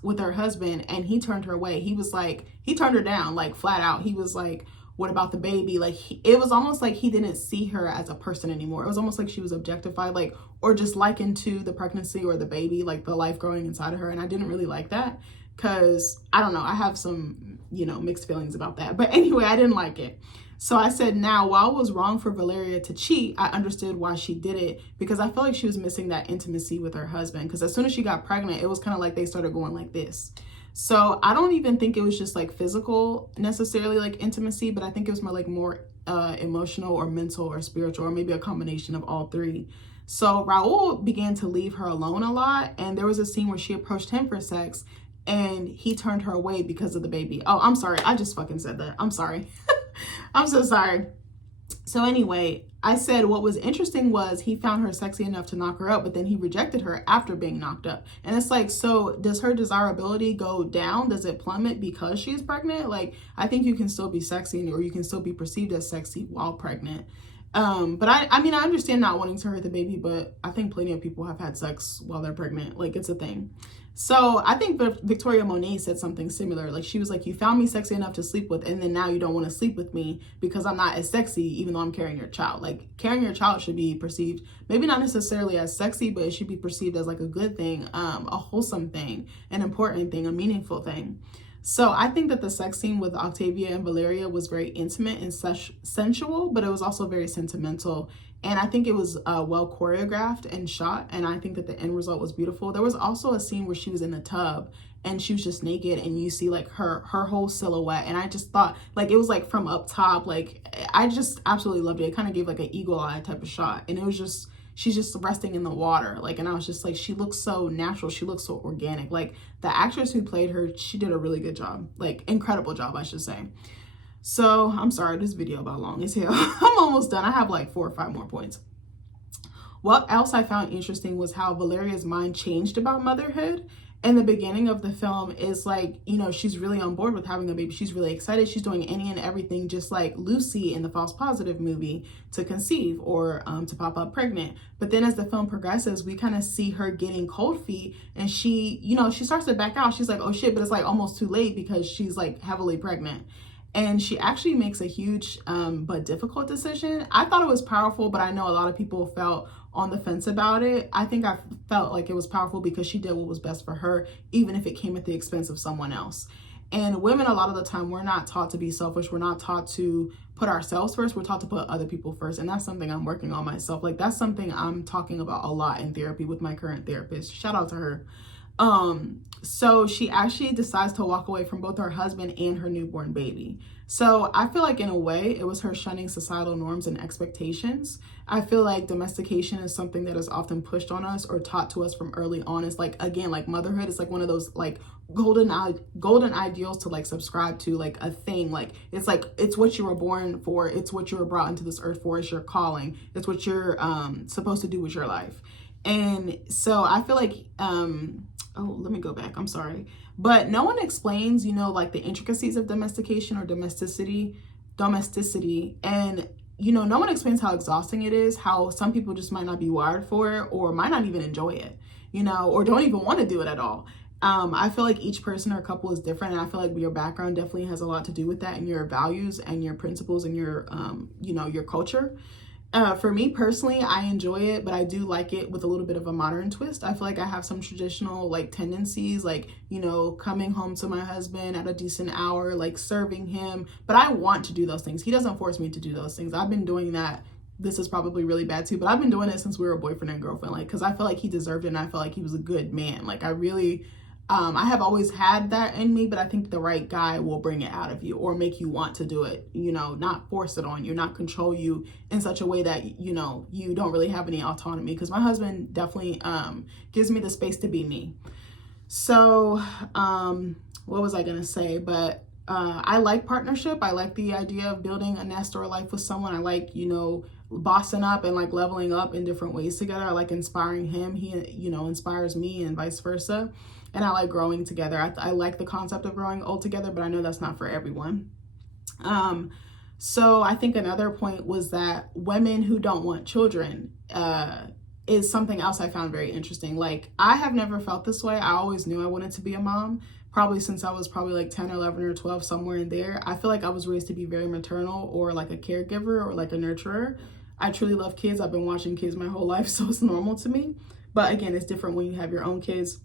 with her husband, and he turned her away. He turned her down, like, flat out. He was like, what about the baby? Like, it was almost like he didn't see her as a person anymore. It was almost like she was objectified, like, or just likened to the pregnancy or the baby, like the life growing inside of her. And I didn't really like that, because I don't know, I have some, mixed feelings about that. But anyway, I didn't like it. So I said, now, while it was wrong for Valeria to cheat, I understood why she did it, because I felt like she was missing that intimacy with her husband. Because as soon as she got pregnant, it was kind of like they started going like this. So I don't even think it was just like physical necessarily, like intimacy, but I think it was more emotional or mental or spiritual, or maybe a combination of all three. So Raul began to leave her alone a lot. And there was a scene where she approached him for sex and he turned her away because of the baby. Oh, I'm sorry. I just fucking said that. I'm sorry. I'm so sorry. So anyway, I said what was interesting was he found her sexy enough to knock her up, but then he rejected her after being knocked up. And it's like, so does her desirability go down? Does it plummet because she's pregnant? Like, I think you can still be sexy, or you can still be perceived as sexy while pregnant. But I mean, I understand not wanting to hurt the baby, but I think plenty of people have had sex while they're pregnant. Like, it's a thing. So I think Victoria Monet said something similar. Like, she was like, you found me sexy enough to sleep with, and then now you don't want to sleep with me because I'm not as sexy, even though I'm carrying your child. Like, carrying your child should be perceived, maybe not necessarily as sexy, but it should be perceived as like a good thing, a wholesome thing, an important thing, a meaningful thing. So I think that the sex scene with Octavia and Valeria was very intimate and sensual, but it was also very sentimental. And I think it was well choreographed and shot. And I think that the end result was beautiful. There was also a scene where she was in the tub and she was just naked, and you see like her whole silhouette. And I just thought, like, it was like from up top. Like, I just absolutely loved it. It kind of gave like an eagle eye type of shot. And it was just, she's just resting in the water. Like, and I was just like, she looks so natural. She looks so organic. Like, the actress who played her, she did a really good job, like incredible job, I should say. So I'm sorry, this video about long as hell. I'm almost done. I have like 4 or 5 more points. What else I found interesting was how Valeria's mind changed about motherhood. In the beginning of the film is like, she's really on board with having a baby. She's really excited. She's doing any and everything, just like Lucy in the False Positive movie, to conceive or to pop up pregnant. But then as the film progresses, we kind of see her getting cold feet, and she starts to back out. She's like, oh shit, but it's like almost too late because she's like heavily pregnant. And she actually makes a huge but difficult decision. I thought it was powerful, but I know a lot of people felt on the fence about it. I think I felt like it was powerful because she did what was best for her, even if it came at the expense of someone else. And women, a lot of the time, we're not taught to be selfish. We're not taught to put ourselves first. We're taught to put other people first. And that's something I'm working on myself. Like, that's something I'm talking about a lot in therapy with my current therapist. Shout out to her. So she actually decides to walk away from both her husband and her newborn baby. So I feel like in a way it was her shunning societal norms and expectations. I feel like domestication is something that is often pushed on us or taught to us from early on. It's like, again, like motherhood is like one of those like golden ideals to like subscribe to, like a thing. Like, it's what you were born for. It's what you were brought into this earth for. It's your calling. It's what you're supposed to do with your life. And so I feel like, oh, let me go back. I'm sorry. But no one explains, like the intricacies of domestication or domesticity. And, no one explains how exhausting it is, how some people just might not be wired for it or might not even enjoy it, or don't even want to do it at all. I feel like each person or couple is different. And I feel like your background definitely has a lot to do with that, and your values and your principles and your, your culture. For me personally, I enjoy it, but I do like it with a little bit of a modern twist. I feel like I have some traditional like tendencies, like, coming home to my husband at a decent hour, like serving him, but I want to do those things. He doesn't force me to do those things. I've been doing that. This is probably really bad too, but I've been doing it since we were boyfriend and girlfriend, like, because I felt like he deserved it and I felt like he was a good man. Like, I really I have always had that in me, but I think the right guy will bring it out of you or make you want to do it, you know, not force it on you, not control you in such a way that, you know, you don't really have any autonomy. Because my husband definitely gives me the space to be me. So what was I going to say? But I like partnership. I like the idea of building a nest or a life with someone. I like, you know, bossing up and like leveling up in different ways together. I like inspiring him. He, you know, inspires me and vice versa. And I like growing together. I like the concept of growing old together, but I know that's not for everyone. So I think another point was that women who don't want children is something else I found very interesting. Like, I have never felt this way. I always knew I wanted to be a mom, probably since I was probably like 10 or 11 or 12, somewhere in there. I feel like I was raised to be very maternal or like a caregiver or like a nurturer. I truly love kids. I've been watching kids my whole life, so it's normal to me. But again, it's different when you have your own kids.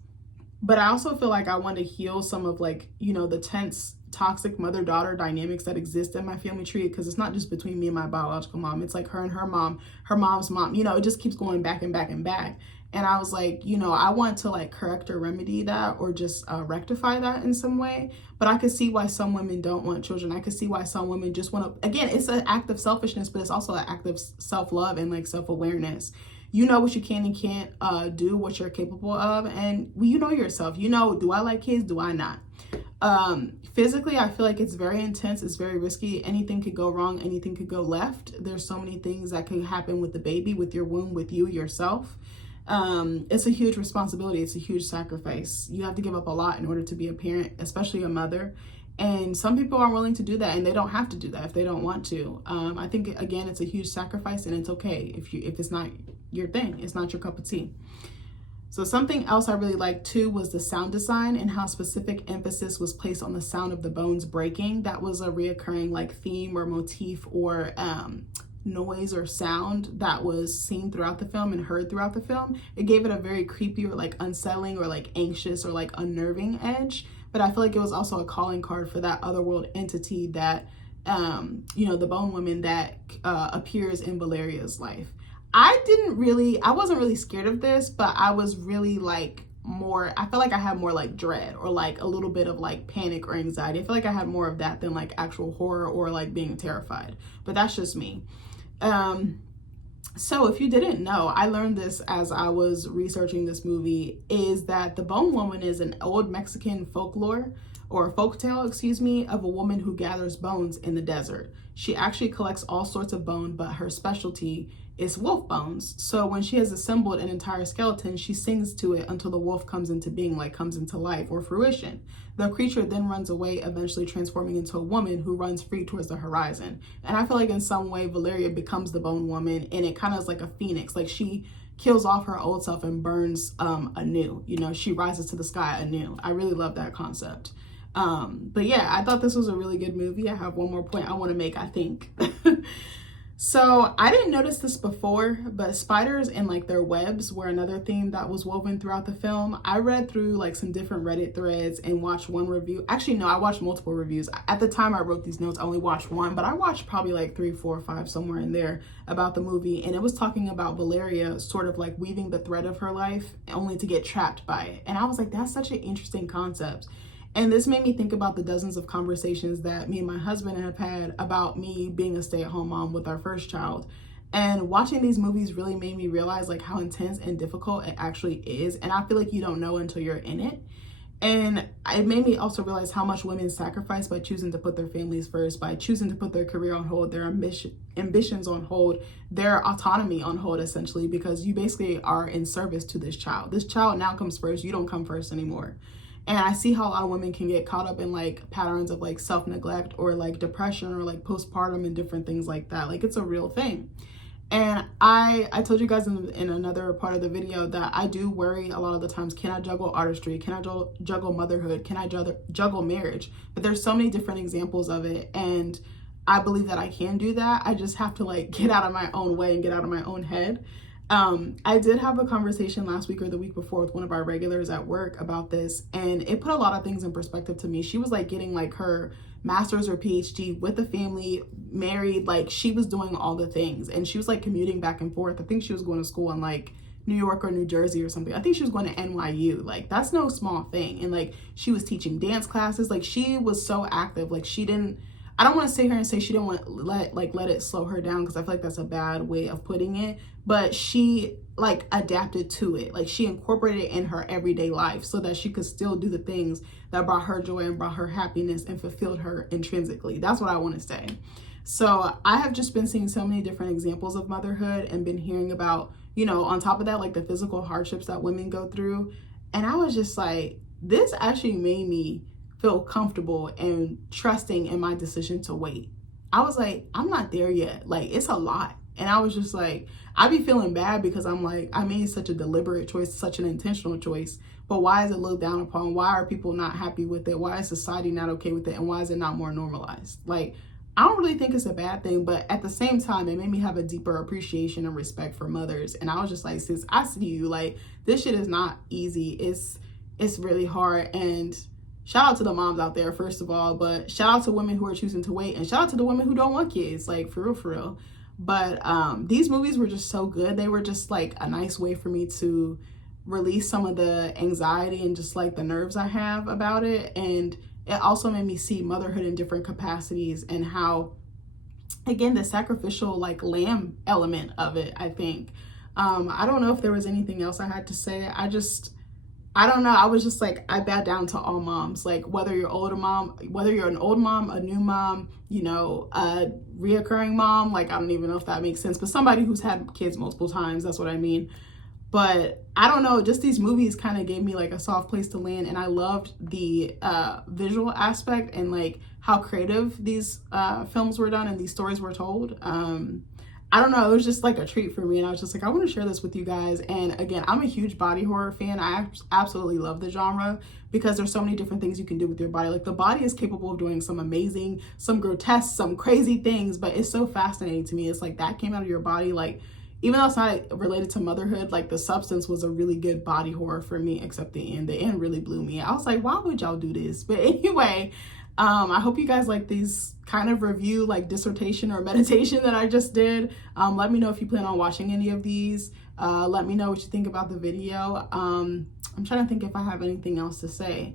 But I also feel like I want to heal some of, like, you know, the tense, toxic mother-daughter dynamics that exist in my family tree, because it's not just between me and my biological mom. It's like her and her mom, her mom's mom, you know, it just keeps going back and back and back. And I was like, you know, I want to like correct or remedy that or just rectify that in some way. But I could see why some women don't want children. I could see why some women just want to, again, it's an act of selfishness, but it's also an act of self-love and like self-awareness. You know what you can and can't do, what you're capable of, and you know yourself. You know, do I like kids? Do I not? Physically, I feel like it's very intense. It's very risky. Anything could go wrong. Anything could go left. There's so many things that could happen with the baby, with your womb, with you, yourself. It's a huge responsibility. It's a huge sacrifice. You have to give up a lot in order to be a parent, especially a mother. And some people are willing to do that, and they don't have to do that if they don't want to. I think, again, it's a huge sacrifice, and it's okay if it's not your thing. It's not your cup of tea. So something else I really liked too was the sound design and how specific emphasis was placed on the sound of the bones breaking. That was a reoccurring like theme or motif or noise or sound that was seen throughout the film and heard throughout the film. It gave it a very creepy or like unsettling or like anxious or like unnerving edge. But I feel like it was also a calling card for that otherworld entity that, you know, the bone woman that appears in Valeria's life. I wasn't really scared of this, but I was really like I feel like I had more like dread or like a little bit of like panic or anxiety. I feel like I had more of that than like actual horror or like being terrified, but that's just me. So if you didn't know, I learned this as I was researching this movie, is that the bone woman is an old Mexican folklore or folktale, excuse me, of a woman who gathers bones in the desert. She actually collects all sorts of bone, but her specialty is wolf bones. So when she has assembled an entire skeleton, she sings to it until the wolf comes into being, like comes into life or fruition. The creature then runs away, eventually transforming into a woman who runs free towards the horizon. And I feel like in some way Valeria becomes the bone woman, and it kind of is like a phoenix. Like she kills off her old self and burns anew. You know, she rises to the sky anew. I really love that concept. But yeah, I thought this was a really good movie. I have one more point I want to make, I think. So I didn't notice this before, but spiders and like their webs were another theme that was woven throughout the film. I read through like some different Reddit threads and watched one review. Actually, no, I watched multiple reviews. At the time I wrote these notes, I only watched one, but I watched probably like 3, 4, 5, somewhere in there about the movie. And it was talking about Valeria sort of like weaving the thread of her life only to get trapped by it. And I was like, that's such an interesting concept. And this made me think about the dozens of conversations that me and my husband have had about me being a stay-at-home mom with our first child. And watching these movies really made me realize like how intense and difficult it actually is. And I feel like you don't know until you're in it. And it made me also realize how much women sacrifice by choosing to put their families first, by choosing to put their career on hold, their ambitions on hold, their autonomy on hold, essentially, because you basically are in service to this child. This child now comes first. You don't come first anymore. And I see how a lot of women can get caught up in like patterns of like self-neglect or like depression or like postpartum and different things like that. Like it's a real thing. And I told you guys in another part of the video that I do worry a lot of the times, can I juggle artistry? Can I juggle motherhood? Can I juggle marriage? But there's so many different examples of it. And I believe that I can do that. I just have to like get out of my own way and get out of my own head. I did have a conversation last week or the week before with one of our regulars at work about this, and it put a lot of things in perspective to me. She was like getting like her master's or PhD with a family, married, like she was doing all the things, and she was like commuting back and forth. I think she was going to school in like New York or New Jersey or something. I think she was going to NYU. Like, that's no small thing. And like, she was teaching dance classes. Like, she was so active. Like, she didn't, I don't want to sit here and say she didn't want to let it slow her down, because I feel like that's a bad way of putting it. But she like adapted to it. Like, she incorporated it in her everyday life so that she could still do the things that brought her joy and brought her happiness and fulfilled her intrinsically. That's what I want to say. So I have just been seeing so many different examples of motherhood and been hearing about, you know, on top of that, like the physical hardships that women go through. And I was just like, this actually made me feel comfortable and trusting in my decision to wait. I was like, I'm not there yet. Like, it's a lot. And I was just like, I be feeling bad because I'm like, I made such a deliberate choice, such an intentional choice. But why is it looked down upon? Why are people not happy with it? Why is society not okay with it? And why is it not more normalized? Like, I don't really think it's a bad thing, but at the same time, it made me have a deeper appreciation and respect for mothers. And I was just like, sis, I see you. Like, this shit is not easy. It's really hard. And shout out to the moms out there, first of all, but shout out to women who are choosing to wait, and shout out to the women who don't want kids, like, for real, for real. But these movies were just so good. They were just like a nice way for me to release some of the anxiety and just like the nerves I have about it. And it also made me see motherhood in different capacities, and how, again, the sacrificial like lamb element of it, I think. I don't know if there was anything else I had to say. I don't know. I was just like, I bow down to all moms, like whether you're whether you're an old mom, a new mom, you know, a reoccurring mom, like, I don't even know if that makes sense, but somebody who's had kids multiple times, that's what I mean. But I don't know, just these movies kind of gave me like a soft place to land. And I loved the visual aspect and like how creative these films were done and these stories were told. I don't know, it was just like a treat for me. And I was just like, I want to share this with you guys. And again, I'm a huge body horror fan. I absolutely love the genre because there's so many different things you can do with your body. Like, the body is capable of doing some amazing, some grotesque, some crazy things, but it's so fascinating to me. It's like that came out of your body. Like, even though it's not related to motherhood, like the substance was a really good body horror for me, except the end. The end really blew me. I was like, why would y'all do this? But anyway, I hope you guys like these kind of review, like dissertation or meditation that I just did. Let me know if you plan on watching any of these. Let me know what you think about the video. I'm trying to think if I have anything else to say.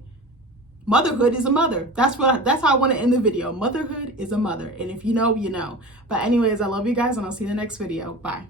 Motherhood is a mother. That's how I want to end the video. Motherhood is a mother. And if you know, you know. But anyways, I love you guys, and I'll see you in the next video. Bye.